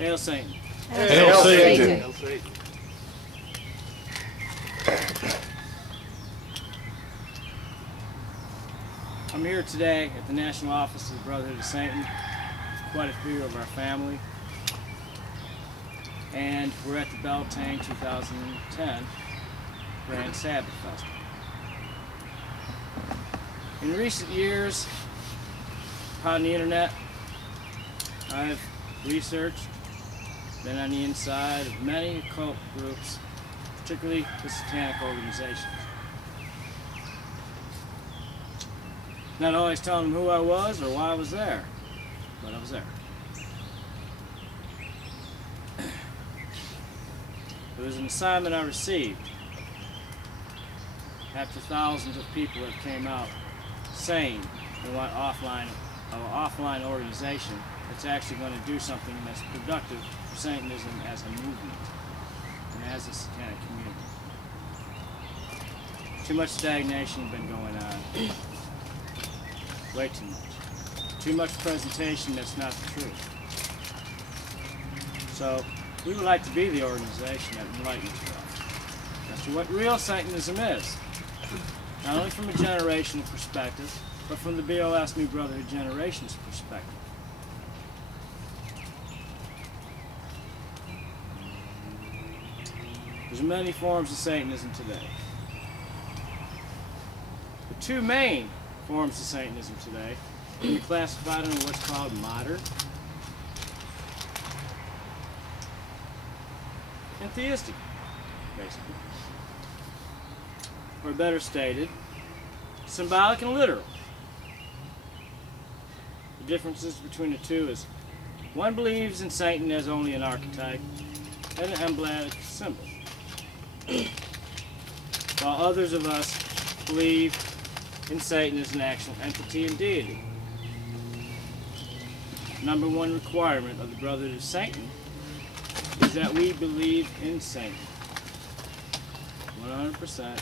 Hail Satan. Hail Satan. Hail Satan. I'm here today at the National Office of the Brotherhood of Satan with quite a few of our family. And we're at the Beltane 2010 Grand Sabbath Festival. In recent years, upon the internet, I've researched, been on the inside of many occult groups, particularly the satanic organizations. Not always telling them who I was or why I was there, but I was there. It was an assignment I received after thousands of people have came out saying they want an offline organization that's actually going to do something that's productive for Satanism as a movement and as a satanic community. Too much stagnation has been going on. Way too much. Too much presentation that's not the truth. So we would like to be the organization that enlightens you as to what real Satanism is. Not only from a generational perspective, but from the BOS New Brotherhood generation's perspective. There's many forms of Satanism today. The two main forms of Satanism today can be classified under what's called modern and theistic, basically. Or better stated, symbolic and literal. The differences between the two is one believes in Satan as only an archetype and an emblematic symbol, while others of us believe in Satan as an actual entity and deity. Number one requirement of the Brotherhood of Satan is that we believe in Satan. 100%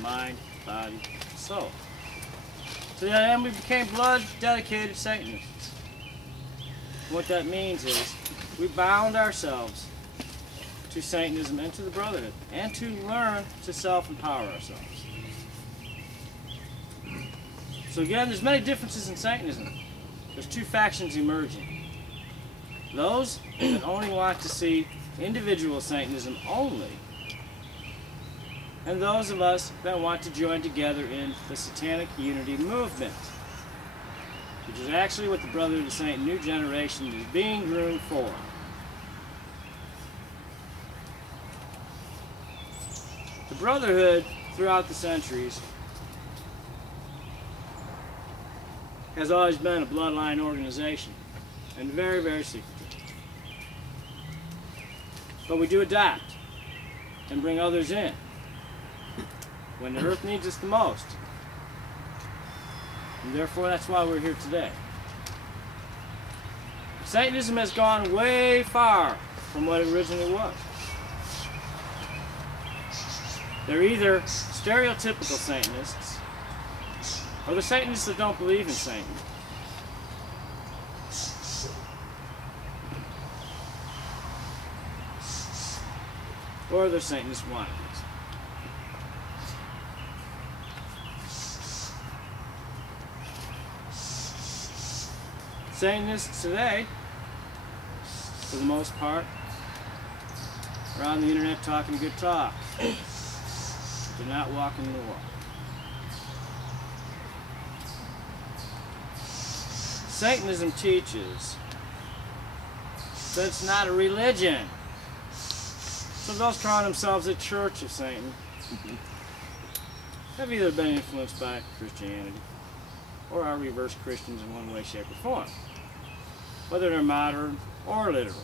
mind, body, soul. To that end, we became blood-dedicated Satanists. What that means is we bound ourselves to Satanism and to the Brotherhood, and to learn to self-empower ourselves. So again, there's many differences in Satanism. There's two factions emerging. Those that only want to see individual Satanism only, and those of us that want to join together in the Satanic Unity Movement, which is actually what the Brotherhood of Satan New Generation is being groomed for. The Brotherhood, throughout the centuries, has always been a bloodline organization, and very, very secretive. But we do adapt and bring others in when the earth needs us the most. And therefore, that's why we're here today. Satanism has gone way far from what it originally was. They're either stereotypical Satanists, or the Satanists that don't believe in Satan. Or they're Satanist wannabes. Satanists today, for the most part, are on the internet talking good talk. They're not walking the walk. Satanism teaches that it's not a religion. So those calling themselves a Church of Satan have either been influenced by Christianity or are reverse Christians in one way, shape, or form, whether they're modern or literal.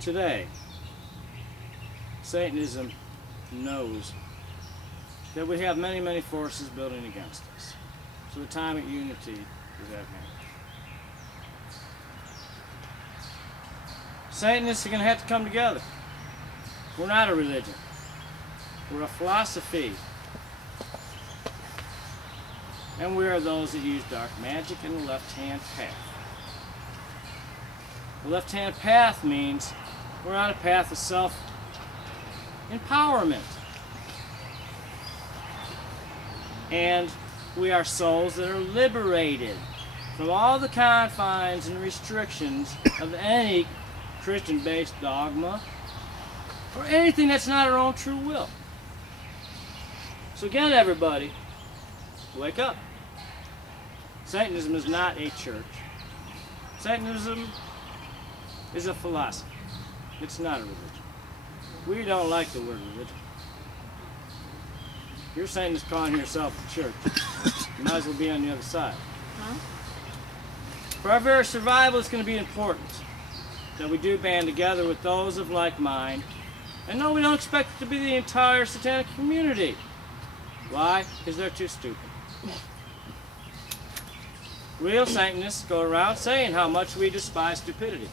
Today, Satanism knows that we have many, many forces building against us. So the time of unity is at hand. Satanists are going to have to come together. We're not a religion. We're a philosophy And we are those that use dark magic in the left-hand path. The left-hand path means we're on a path of self-empowerment. And we are souls that are liberated from all the confines and restrictions of any Christian-based dogma or anything that's not our own true will. So again, everybody, wake up. Satanism is not a church. Satanism is a philosophy. It's not a religion. We don't like the word religion. You're Satanist calling yourself a church. You might as well be on the other side. Huh? For our very survival, it's going to be important that we do band together with those of like mind. And no, we don't expect it to be the entire satanic community. Why? Because they're too stupid. Real Satanists go around saying how much we despise stupidity.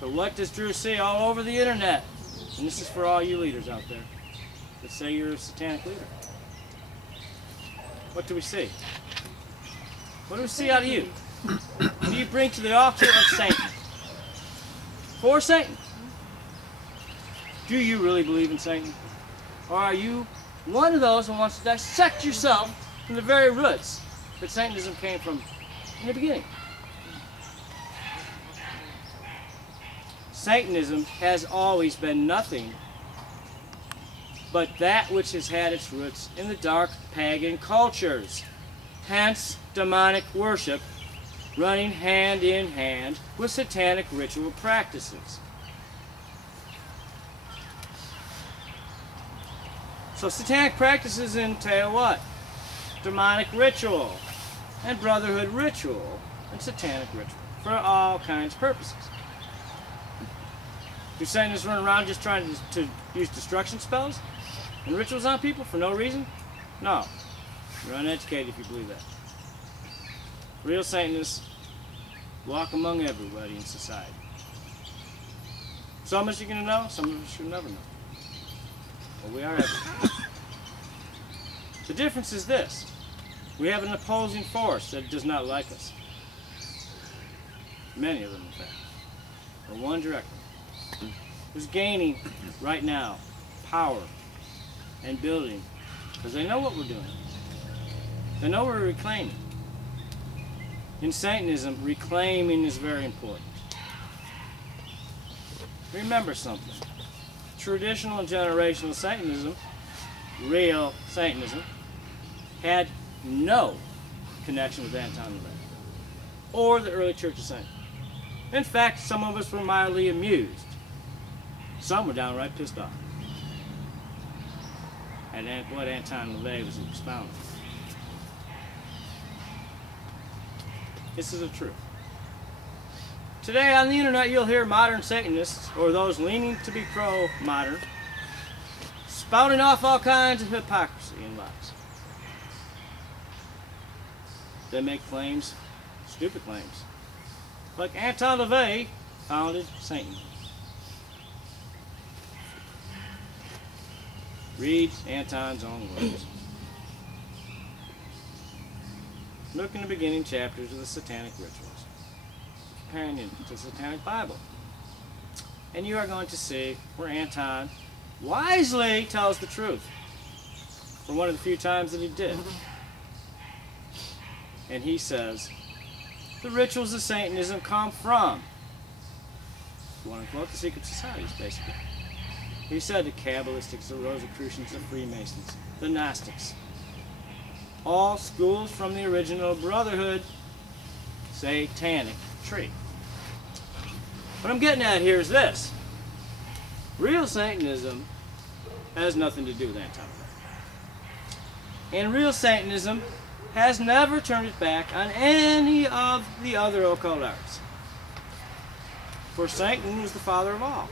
But what does Drew see all over the internet? And this is for all you leaders out there that say you're a satanic leader. What do we see? What do we see out of you? What do you bring to the altar of Satan? For Satan. Do you really believe in Satan? Or are you one of those who wants to dissect yourself from the very roots that Satanism came from in the beginning? Satanism has always been nothing but that which has had its roots in the dark pagan cultures. Hence, demonic worship running hand in hand with satanic ritual practices. So satanic practices entail what? Demonic ritual, and brotherhood ritual, and satanic ritual, for all kinds of purposes. Do Satanists run around just trying to use destruction spells and rituals on people for no reason? No. You're uneducated if you believe that. Real Satanists walk among everybody in society. Some of us are going to know, some of us you'll never know. But we are everything. The difference is this. We have an opposing force that does not like us. Many of them, in fact. Or one directly. Who's gaining, right now, power and building. Because they know what we're doing. They know we're reclaiming. In Satanism, reclaiming is very important. Remember something. Traditional and generational Satanism, real Satanism, had no connection with Anton LaVey or the early Church of Satan. In fact, some of us were mildly amused. Some were downright pissed off at what Anton LaVey was expounding. This is the truth. Today on the internet you'll hear modern Satanists, or those leaning to be pro-modern, spouting off all kinds of hypocrisy and lies. They make claims, stupid claims, like Anton LaVey founded Satan. Read Anton's own words. Look in the beginning chapters of the Satanic Rituals, companion to the Satanic Bible, and you are going to see where Anton wisely tells the truth for one of the few times that he did. And he says, the rituals of Satanism come from, quote unquote, the secret societies, basically. He said the Kabbalistics, the Rosicrucians, the Freemasons, the Gnostics, all schools from the original Brotherhood Satanic tree. What I'm getting at here is this. Real Satanism has nothing to do with Anton LaVey. And real Satanism has never turned its back on any of the other occult arts. For Satan was the father of all.